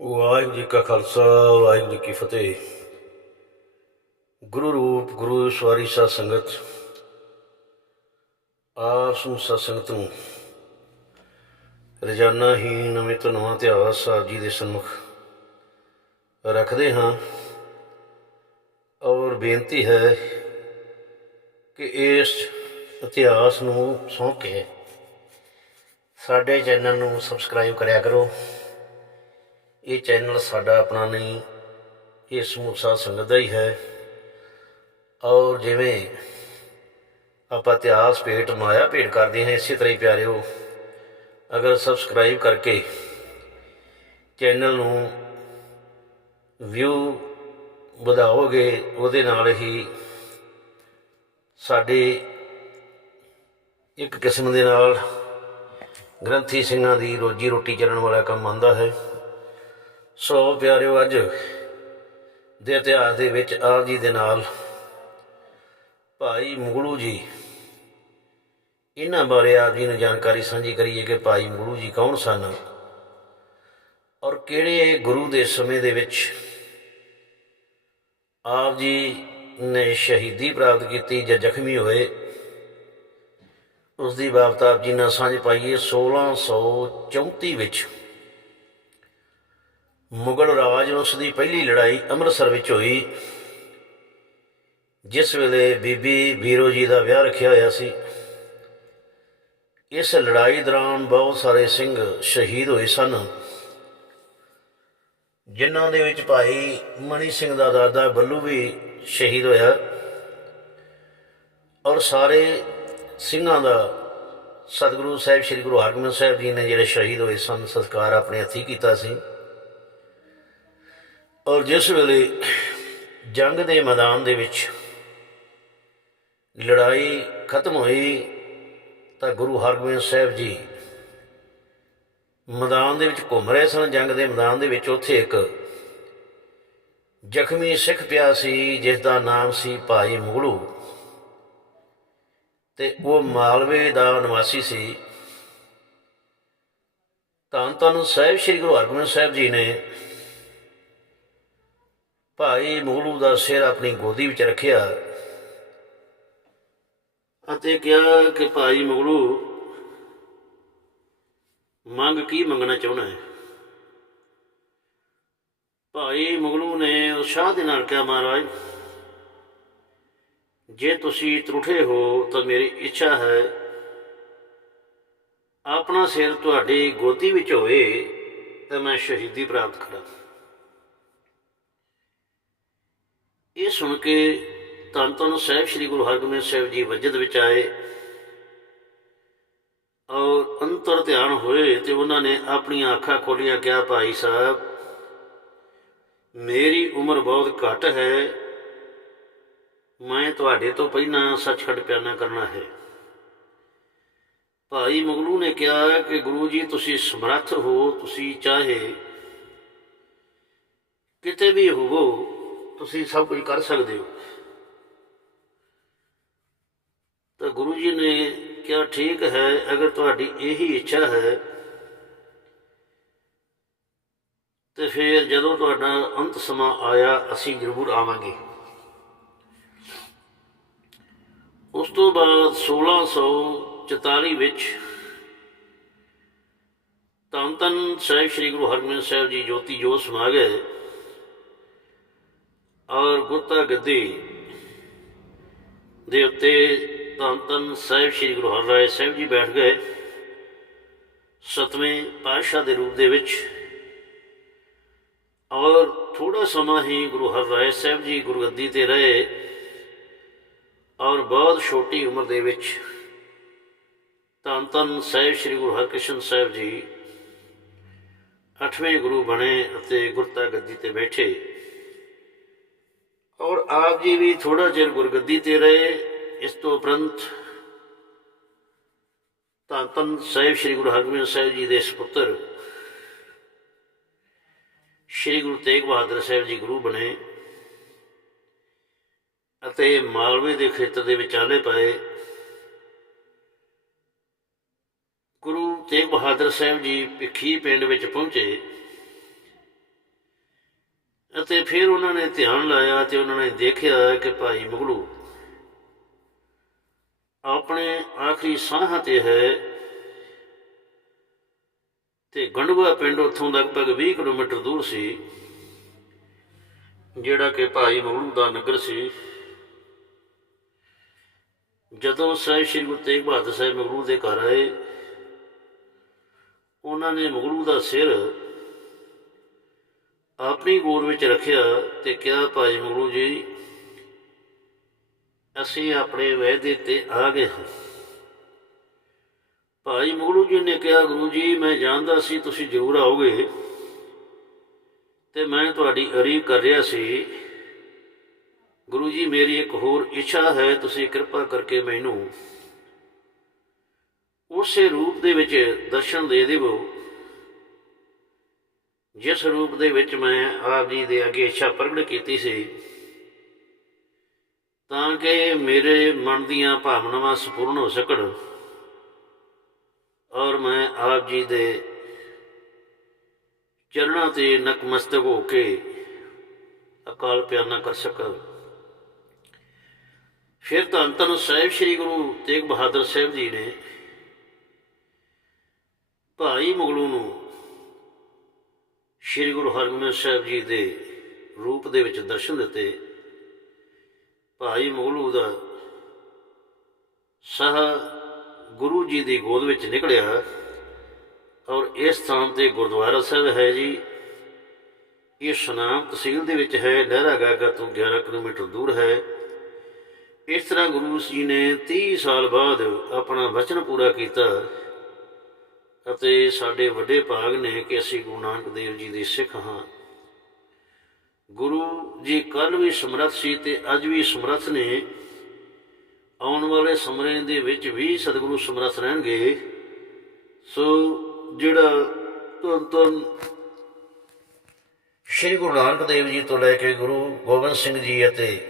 ਵਾਹਿਗੁਰੂ ਜੀ ਕਾ ਖਾਲਸਾ, ਵਾਹਿਗੁਰੂ ਜੀ ਕੀ ਫਤਿਹ। ਗੁਰੂ ਰੂਪ, ਗੁਰੂ ਸਵਾਰੀ ਸਾਧ ਸੰਗਤ, ਆਪ ਨੂੰ ਸਾਧ ਸੰਗਤ ਨੂੰ ਰੋਜ਼ਾਨਾ ਹੀ ਨਵੇਂ ਤੋਂ ਨਵਾਂ ਇਤਿਹਾਸ ਸਾਹਿਬ ਜੀ ਦੇ ਸਨਮੁਖ ਰੱਖਦੇ ਹਾਂ। ਔਰ ਬੇਨਤੀ ਹੈ ਕਿ ਇਸ ਇਤਿਹਾਸ ਨੂੰ ਸੁਣ ਕੇ ਸਾਡੇ ਚੈਨਲ ਨੂੰ ਸਬਸਕ੍ਰਾਈਬ ਕਰਿਆ ਕਰੋ। ਇਹ ਚੈਨਲ ਸਾਡਾ ਆਪਣਾ ਨਹੀਂ, ਇਹ ਸਮੂਹ ਸੰਗਤ ਦਾ ਹੀ ਹੈ। ਔਰ ਜਿਵੇਂ ਆਪਾਂ ਇਤਿਹਾਸ ਭੇਟ ਮਾਇਆ ਭੇਟ ਕਰਦੇ ਹਾਂ, ਇਸੇ ਤਰ੍ਹਾਂ ਹੀ ਪਿਆਰਿਓ, ਅਗਰ ਸਬਸਕ੍ਰਾਈਬ ਕਰਕੇ ਚੈਨਲ ਨੂੰ ਵਿਊ ਵਧਾਓਗੇ, ਉਹਦੇ ਨਾਲ ਹੀ ਸਾਡੇ ਇੱਕ ਕਿਸਮ ਦੇ ਨਾਲ ਗ੍ਰੰਥੀ ਸਿੰਘਾਂ ਦੀ ਰੋਜੀ ਰੋਟੀ ਚੱਲਣ ਵਾਲਾ ਕੰਮ ਆਂਦਾ ਹੈ। ਸੋ ਪਿਆਰਿਓ, ਅੱਜ ਦੇ ਇਤਿਹਾਸ ਦੇ ਵਿੱਚ ਆਪ ਜੀ ਦੇ ਨਾਲ ਭਾਈ ਮੁਗਲੂ ਜੀ, ਇਹਨਾਂ ਬਾਰੇ ਆਪ ਜੀ ਨੂੰ ਜਾਣਕਾਰੀ ਸਾਂਝੀ ਕਰੀਏ ਕਿ ਭਾਈ ਮੁਗਲੂ ਜੀ ਕੌਣ ਸਨ ਔਰ ਕਿਹੜੇ ਗੁਰੂ ਦੇ ਸਮੇਂ ਦੇ ਵਿੱਚ ਆਪ ਜੀ ਨੇ ਸ਼ਹੀਦੀ ਪ੍ਰਾਪਤ ਕੀਤੀ ਜਾਂ ਜ਼ਖਮੀ ਹੋਏ, ਉਸ ਦੀ ਬਾਬਤ ਆਪ ਜੀ ਨਾਲ ਸਾਂਝ ਪਾਈਏ। 1634 ਵਿੱਚ ਮੁਗਲ ਰਾਜ ਉਸ ਦੀ ਪਹਿਲੀ ਲੜਾਈ ਅੰਮ੍ਰਿਤਸਰ ਵਿੱਚ ਹੋਈ, ਜਿਸ ਵੇਲੇ ਬੀਬੀ ਬੀਰੋ ਜੀ ਦਾ ਵਿਆਹ ਰੱਖਿਆ ਹੋਇਆ ਸੀ, ਇਸ ਲੜਾਈ ਦੌਰਾਨ ਬਹੁਤ ਸਾਰੇ ਸਿੰਘ ਸ਼ਹੀਦ ਹੋਏ ਸਨ, ਜਿਨ੍ਹਾਂ ਦੇ ਵਿੱਚ ਭਾਈ ਮਣੀ ਸਿੰਘ ਦਾ ਦਾਦਾ ਬੱਲੂ ਵੀ ਸ਼ਹੀਦ ਹੋਇਆ ਔਰ ਸਾਰੇ ਸਿੰਘਾਂ ਦਾ ਸਤਿਗੁਰੂ ਸਾਹਿਬ, ਸ੍ਰੀ ਗੁਰੂ ਹਰਗੋਬਿੰਦ ਸਾਹਿਬ ਜੀ ਨੇ ਜਿਹੜੇ ਸ਼ਹੀਦ ਹੋਏ ਸਨ ਸੰਸਕਾਰ ਆਪਣੇ ਹੱਥੀਂ ਕੀਤਾ ਸੀ। ਔਰ ਜਿਸ ਵੇਲੇ ਜੰਗ ਦੇ ਮੈਦਾਨ ਦੇ ਵਿੱਚ ਲੜਾਈ ਖਤਮ ਹੋਈ, ਤਾਂ ਗੁਰੂ ਹਰਗੋਬਿੰਦ ਸਾਹਿਬ ਜੀ ਮੈਦਾਨ ਦੇ ਵਿੱਚ ਘੁੰਮ ਰਹੇ ਸਨ। ਜੰਗ ਦੇ ਮੈਦਾਨ ਦੇ ਵਿੱਚ ਉੱਥੇ ਇੱਕ ਜ਼ਖਮੀ ਸਿੱਖ ਪਿਆ ਸੀ, ਜਿਸ ਦਾ ਨਾਮ ਸੀ ਭਾਈ ਮੁਗਲੂ। ਤੇ ਉਹ ਮਾਲਵੇ ਦਾ ਨਿਵਾਸੀ ਸੀ। ਤਾਂ ਤੁਹਾਨੂੰ ਸਾਹਿਬ, ਸ੍ਰੀ ਗੁਰੂ ਹਰਗੋਬਿੰਦ ਸਾਹਿਬ ਜੀ ਨੇ ਭਾਈ ਮੁਗਲੂ ਦਾ ਸਿਰ ਆਪਣੀ ਗੋਦੀ ਵਿੱਚ ਰੱਖਿਆ ਅਤੇ ਕਿਹਾ ਕਿ ਭਾਈ ਮੁਗਲੂ, ਮੰਗ ਕੀ ਮੰਗਣਾ ਚਾਹੁੰਦਾ ਹੈ? ਭਾਈ ਮੁਗਲੂ ਨੇ ਉਤਸ਼ਾਹ ਦੇ ਨਾਲ ਕਿਹਾ, ਮਹਾਰਾਜ, ਜੇ ਤੁਸੀਂ ਤਰੁੱਠੇ ਹੋ ਤਾਂ ਮੇਰੀ ਇੱਛਾ ਹੈ, ਆਪਣਾ ਸਿਰ ਤੁਹਾਡੀ ਗੋਦੀ ਵਿੱਚ ਹੋਵੇ ਤਾਂ ਮੈਂ ਸ਼ਹੀਦੀ ਪ੍ਰਾਪਤ ਕਰਾਂ। ਇਹ ਸੁਣ ਕੇ ਧੰਨ ਧੰਨ ਸਾਹਿਬ ਸ੍ਰੀ ਗੁਰੂ ਹਰਗੋਬਿੰਦ ਸਾਹਿਬ ਜੀ ਵਜਦ ਵਿੱਚ ਆਏ ਔਰ ਅੰਤਰ ਧਿਆਨ ਹੋਏ ਤੇ ਉਹਨਾਂ ਨੇ ਆਪਣੀਆਂ ਅੱਖਾਂ ਖੋਲੀਆਂ, ਕਿਹਾ, ਭਾਈ ਸਾਹਿਬ, ਮੇਰੀ ਉਮਰ ਬਹੁਤ ਘੱਟ ਹੈ। ਮੈਂ ਤੁਹਾਡੇ ਤੋਂ ਪਹਿਲਾਂ ਸੱਚਖੰਡ ਪਿਆਨਾ ਕਰਨਾ ਹੈ। ਭਾਈ ਮੁਗਲੂ ਨੇ ਕਿਹਾ ਕਿ ਗੁਰੂ ਜੀ, ਤੁਸੀਂ ਸਮਰੱਥ ਹੋ, ਤੁਸੀਂ ਚਾਹੇ ਕਿਤੇ ਵੀ ਹੋਵੋ ਤੁਸੀਂ ਸਭ ਕੁਝ ਕਰ ਸਕਦੇ ਹੋ। ਤਾਂ ਗੁਰੂ ਜੀ ਨੇ ਕਿਹਾ, ਠੀਕ ਹੈ, ਅਗਰ ਤੁਹਾਡੀ ਇਹੀ ਇੱਛਾ ਹੈ, ਤੇ ਫਿਰ ਜਦੋਂ ਤੁਹਾਡਾ ਅੰਤ ਸਮਾਂ ਆਇਆ, ਅਸੀਂ ਜ਼ਰੂਰ ਆਵਾਂਗੇ। ਉਸ ਤੋਂ ਬਾਅਦ 1644 ਵਿੱਚ ਧੰਨ ਧੰਨ ਸਾਹਿਬ, ਸ੍ਰੀ ਗੁਰੂ ਹਰਗੋਬਿੰਦ ਸਾਹਿਬ ਜੀ ਜੋਤੀ ਜੋਤ ਸਮਾ ਗਏ। ਔਰ ਗੁਰਤਾ ਗੱਦੀ ਦੇ ਉੱਤੇ ਧੰਨ ਧੰਨ ਸਾਹਿਬ ਸ੍ਰੀ ਗੁਰੂ ਹਰਰਾਏ ਸਾਹਿਬ ਜੀ ਬੈਠ ਗਏ। ਸਤਵੇਂ ਪਾਤਸ਼ਾਹ ਦੇ ਰੂਪ ਦੇ ਵਿੱਚ। ਔਰ ਥੋੜਾ ਸਮਾਂ ਹੀ ਗੁਰੂ ਹਰਰਾਏ ਸਾਹਿਬ ਜੀ ਗੁਰਗੱਦੀ ਤੇ ਰਹੇ ਔਰ ਬਹੁਤ ਛੋਟੀ ਉਮਰ ਦੇ ਵਿੱਚ ਧੰਨ ਧੰਨ ਸਾਹਿਬ ਸ੍ਰੀ ਗੁਰੂ ਹਰਕ੍ਰਿਸ਼ਨ ਸਾਹਿਬ ਜੀ ਅੱਠਵੇਂ ਗੁਰੂ ਬਣੇ ਅਤੇ ਗੁਰਤਾ ਗੱਦੀ ਤੇ ਬੈਠੇ। ਔਰ ਆਪ ਜੀ ਵੀ ਥੋੜਾ ਚਿਰ ਗੁਰਗੱਦੀ ਤੇ ਰਹੇ, ਇਸ ਤੋਂ ਉਪਰੰਤ ਧੰਨ ਧੰਨ ਸਾਹਿਬ ਸ੍ਰੀ ਗੁਰੂ ਹਰਗੋਬਿੰਦ ਸਾਹਿਬ ਜੀ ਦੇ ਸੁਪੁੱਤਰ ਸ੍ਰੀ ਗੁਰੂ ਤੇਗ ਬਹਾਦਰ ਸਾਹਿਬ ਜੀ ਗੁਰੂ ਬਣੇ ਅਤੇ ਮਾਲਵੇ ਦੇ ਖੇਤਰ ਦੇ ਵਿਚਾਲੇ ਪਏ ਗੁਰੂ ਤੇਗ ਬਹਾਦਰ ਸਾਹਿਬ ਜੀ ਭਿੱਖੀ ਪਿੰਡ ਵਿੱਚ ਪਹੁੰਚੇ। ਅਤੇ ਫਿਰ ਉਹਨਾਂ ਨੇ ਧਿਆਨ ਲਾਇਆ ਤੇ ਉਹਨਾਂ ਨੇ ਦੇਖਿਆ ਕਿ ਭਾਈ ਮੁਗਲੂ ਆਪਣੇ ਆਖਰੀ ਸਾਹਾਂ ਤੇ ਹੈ ਤੇ ਗੰਡਵਾ ਪਿੰਡ ਉੱਥੋਂ ਲਗਭਗ 20 ਕਿਲੋਮੀਟਰ ਦੂਰ ਸੀ, ਜਿਹੜਾ ਕਿ ਭਾਈ ਮਗਲੂ ਦਾ ਨਗਰ ਸੀ। ਜਦੋਂ ਸਾਹਿਬ ਸ੍ਰੀ ਗੁਰੂ ਤੇਗ ਬਹਾਦਰ ਸਾਹਿਬ ਮਗਲੂ ਦੇ ਘਰ ਆਏ, ਉਹਨਾਂ ਨੇ ਮਗਲੂ ਦਾ ਸਿਰ ਆਪਣੀ ਗੋਦ ਵਿੱਚ ਰੱਖਿਆ ਤੇ ਕਿਹਾ, ਭਾਈ ਮਗਲੂ ਜੀ, ਅਸੀਂ ਆਪਣੇ ਵਾਅਦੇ ਤੇ ਆ ਗਏ ਹਾਂ। ਭਾਈ ਮਗਲੂ ਜੀ ਨੇ ਕਿਹਾ, ਗੁਰੂ ਜੀ, ਮੈਂ ਜਾਣਦਾ ਸੀ ਤੁਸੀਂ ਜ਼ਰੂਰ ਆਓਗੇ ਤੇ ਮੈਂ ਤੁਹਾਡੀ ਅਰੀ ਕਰ ਰਿਹਾ ਸੀ। ਗੁਰੂ ਜੀ, ਮੇਰੀ ਇੱਕ ਹੋਰ ਇੱਛਾ ਹੈ, ਤੁਸੀਂ ਕਿਰਪਾ ਕਰਕੇ ਮੈਨੂੰ ਉਸੇ ਰੂਪ ਦੇ ਵਿੱਚ ਦਰਸ਼ਨ ਦੇ ਦੇਵੋ। ਜਿਸ ਰੂਪ ਦੇ ਵਿੱਚ ਮੈਂ ਆਪ ਜੀ ਦੇ ਅੱਗੇ ਇੱਛਾ ਪ੍ਰਗਟ ਕੀਤੀ ਸੀ, ਤਾਂ ਕਿ ਮੇਰੇ ਮਨ ਦੀਆਂ ਭਾਵਨਾਵਾਂ ਸੰਪੂਰਨ ਹੋ ਸਕਣ ਔਰ ਮੈਂ ਆਪ ਜੀ ਦੇ ਚਰਨਾਂ ਤੇ ਨਕਮਸਤਕ ਹੋ ਕੇ ਅਕਾਲ ਪਿਆਨਾ ਕਰ ਸਕਾਂ। ਫਿਰ ਧੰਨ ਧੰਨ ਸਾਹਿਬ ਸ੍ਰੀ ਗੁਰੂ ਤੇਗ ਬਹਾਦਰ ਸਾਹਿਬ ਜੀ ਨੇ ਭਾਈ ਮੁਗਲੂ ਨੂੰ ਸ੍ਰੀ ਗੁਰੂ ਹਰਗੋਬਿੰਦ ਸਾਹਿਬ ਜੀ ਦੇ ਰੂਪ ਦੇ ਵਿੱਚ ਦਰਸ਼ਨ ਦਿੱਤੇ। ਭਾਈ ਮੁਗਲੂ ਦਾ ਸਾਹ ਗੁਰੂ ਜੀ ਦੀ ਗੋਦ ਵਿੱਚ ਨਿਕਲਿਆ ਔਰ ਇਸ ਸਥਾਨ ਤੇ ਗੁਰਦੁਆਰਾ ਸਾਹਿਬ ਹੈ ਜੀ। ਇਹ ਸੁਨਾਮ ਤਹਿਸੀਲ ਦੇ ਵਿੱਚ ਹੈ, ਲਹਿਰਾ ਗਾਗਾ ਤੋਂ 11 ਕਿਲੋਮੀਟਰ ਦੂਰ ਹੈ। ਇਸ ਤਰ੍ਹਾਂ ਗੁਰੂ ਜੀ ਨੇ 30 ਸਾਲ ਬਾਅਦ ਆਪਣਾ ਵਚਨ ਪੂਰਾ ਕੀਤਾ। ਅਤੇ ਸਾਡੇ ਵੱਡੇ ਭਾਗ ਨੇ ਕਿ ਅਸੀਂ ਗੁਰੂ ਨਾਨਕ ਦੇਵ ਜੀ ਦੇ ਸਿੱਖ ਹਾਂ। ਗੁਰੂ ਜੀ ਕੱਲ ਵੀ ਸਮਰੱਥ ਸੀ ਤੇ ਅੱਜ ਵੀ ਸਮਰੱਥ ਨੇ। ਆਉਣ ਵਾਲੇ ਸਮੇਂ ਦੇ ਵਿੱਚ ਵੀ ਸਤਿਗੁਰੂ ਸਮਰੱਥ ਰਹਿਣਗੇ। ਸੋ ਜਿਹੜਾ ਧੰਨ ਧੰਨ ਸ਼੍ਰੀ ਗੁਰੂ ਨਾਨਕ ਦੇਵ ਜੀ ਤੋਂ ਲੈ ਕੇ ਗੁਰੂ ਗੋਬਿੰਦ ਸਿੰਘ ਜੀ ਅਤੇ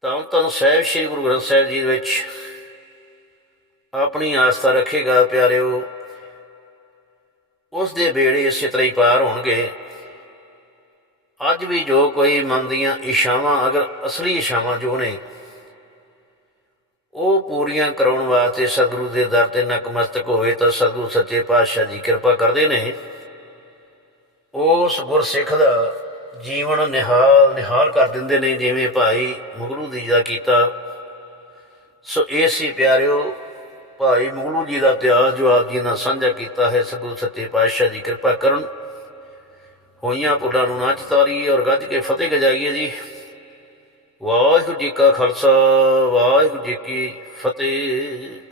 ਤਾਂ ਤਾਂ ਸਾਹਿਬ ਸ੍ਰੀ ਗੁਰੂ ਗ੍ਰੰਥ ਸਾਹਿਬ ਜੀ ਵਿੱਚ ਆਪਣੀ ਆਸਥਾ ਰੱਖੇਗਾ ਪਿਆਰਿਓ। ਉਸ ਦੇ ਬੇੜੇ ਇਸੇ ਤਰ੍ਹਾਂ ਹੀ ਪਾਰ ਹੋਣਗੇ। ਅੱਜ ਵੀ ਜੋ ਕੋਈ ਮਨ ਦੀਆਂ ਇਸ਼ਾਵਾਂ ਅਗਰ ਅਸਲੀ ਇਸ਼ਾਵਾਂ ਜੋ ਨੇ, ਉਹ ਪੂਰੀਆਂ ਕਰਾਉਣ ਵਾਸਤੇ ਸਤਿਗੁਰੂ ਦੇ ਦਰ ਤੇ ਨਕਮਸਤਕ ਹੋਵੇ, ਤਾਂ ਸਤਿਗੁਰੂ ਸੱਚੇ ਪਾਤਸ਼ਾਹ ਜੀ ਕਿਰਪਾ ਕਰਦੇ ਨੇ। ਉਸ ਗੁਰਸਿੱਖ ਦਾ ਜੀਵਨ ਨਿਹਾਲ ਨਿਹਾਲ ਕਰ ਦਿੰਦੇ ਨੇ, ਜਿਵੇਂ ਭਾਈ ਮੁਗਲੂ ਦੀ ਦਾ ਕੀਤਾ। ਸੋ ਇਹ ਸੀ ਪਿਆਰਿਓ ਭਾਈ ਮੁਗਲੂ ਜੀ ਦਾ ਇਤਿਹਾਸ ਜੋ ਆਪ ਜੀ ਨਾਲ ਸਾਂਝਾ ਕੀਤਾ ਹੈ। ਸਤਿਗੁਰੂ ਸੱਚੇ ਪਾਤਸ਼ਾਹ ਜੀ ਕਿਰਪਾ ਕਰਨ। ਹੋਈਆਂ ਪੁੱਲਾਂ ਨੂੰ ਨਾਚ ਤਾਰੀਏ ਔਰ ਗੱਜ ਕੇ ਫਤਿਹ ਗਜਾਈਏ ਜੀ। ਵਾਹਿਗੁਰੂ ਜੀ ਕਾ ਖਾਲਸਾ, ਵਾਹਿਗੁਰੂ ਜੀ ਕੀ ਫਤਿਹ।